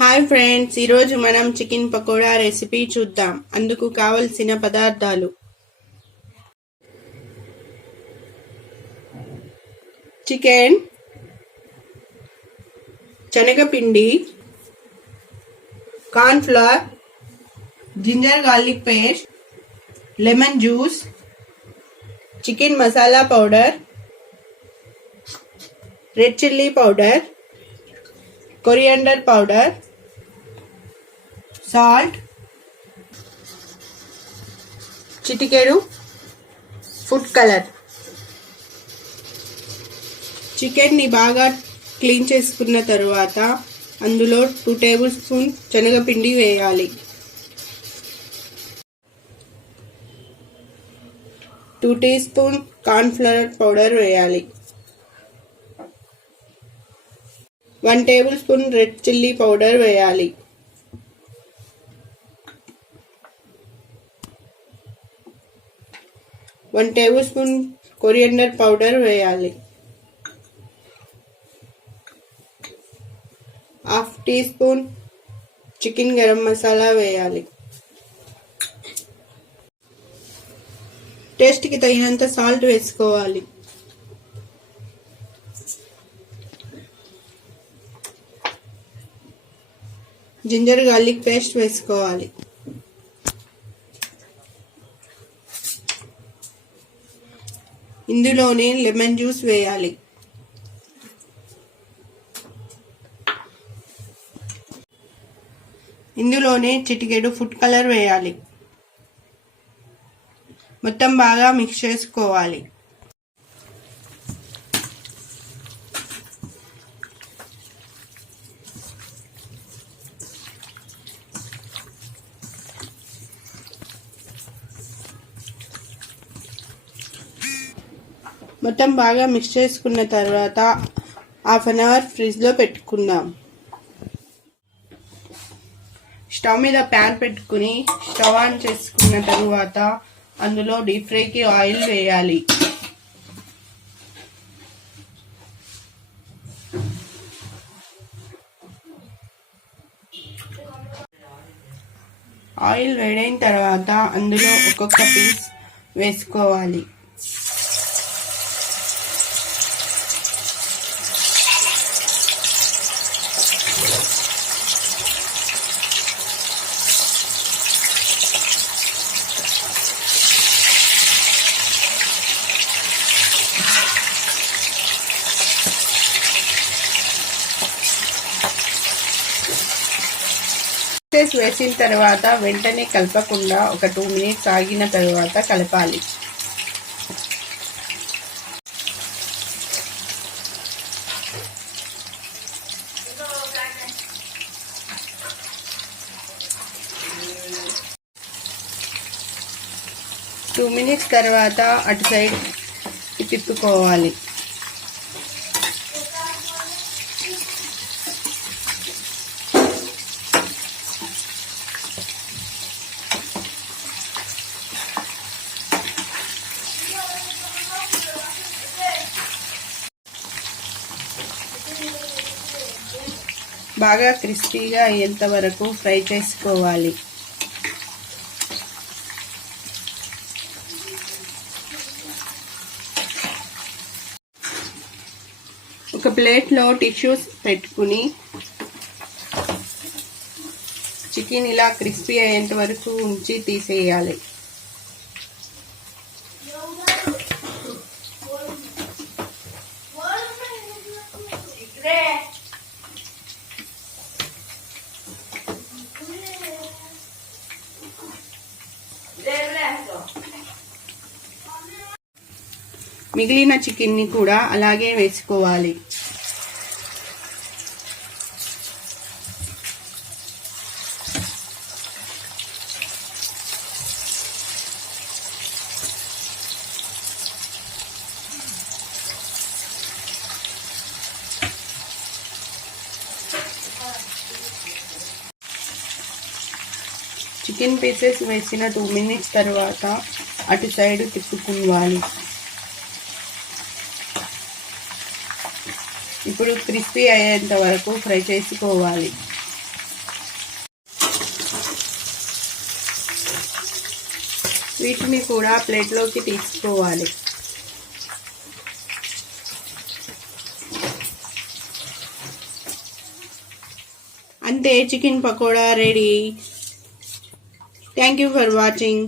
Hi friends, ఈరోజు మనం చికెన్ పకోడా రెసిపీ చూద్దాం. అందుకు కావలసిన పదార్థాలు: చికెన్, శనగపిండి, corn flour, ginger garlic paste, lemon juice, chicken masala powder, red chilli powder, coriander powder, salt, చిటికెడు ఫుడ్ కలర్. చికెన్ని బాగా క్లీన్ చేసుకున్న తరువాత అందులో 2 టేబుల్ స్పూన్ శనగపిండి వేయాలి. 2 teaspoon corn flour powder వేయాలి. 1 tablespoon red chilli powder వేయాలి. 1 టేబుల్ స్పూన్ కొరియాండర్ పౌడర్ వేయాలి. 1/2 teaspoon chicken garam masala వేయాలి. టేస్ట్కి తగినంత సాల్ట్ వేసుకోవాలి. జింజర్ గార్లిక్ పేస్ట్ వేసుకోవాలి. ఇందులోనే లెమన్ జ్యూస్ వేయాలి. ఇందులోనే చిటికెడు ఫుడ్ కలర్ వేయాలి. మొత్తం బాగా మిక్స్ చేసుకోవాలి. మొత్తం బాగా మిక్స్ చేసుకున్న తర్వాత 1/2 అవర్ ఫ్రిడ్జ్లో పెట్టుకుందాం. స్టవ్ మీద ప్యాన్ పెట్టుకుని స్టవ్ ఆన్ చేసుకున్న తరువాత అందులో డీప్ ఫ్రైకి ఆయిల్ వేయాలి. ఆయిల్ వేడైన తర్వాత అందులో ఒక్కొక్క పీస్ వేసుకోవాలి. వేసిన తర్వాత వెంటనే కలపకుండా ఒక 2 మినిట్స్ ఆగిన తర్వాత కలపాలి. టూ మినిట్స్ తర్వాత అటు సైడ్ తిప్పుకోవాలి. బాగా క్రిస్పీగా అయ్యేంత వరకు ఫ్రై చేసుకోవాలి. ఒక ప్లేట్లో టిష్యూస్ పెట్టుకుని చికెన్ ఇలా క్రిస్పీ అయ్యేంత వరకు ఉంచి తీసేయాలి. మిగిలిన చికెన్ని కూడా అలాగే వేసుకోవాలి. చికెన్ పీసెస్ వేసిన 2 మినిట్స్ తర్వాత అటు సైడ్ తిప్పుకోవాలి. ఇప్పుడు క్రిస్పీ అయ్యేంత వరకు ఫ్రై చేసుకోవాలి. వీటిని కూడా ప్లేట్లోకి తీసుకోవాలి. అంతే, చికెన్ pakoda ready. Thank you for watching.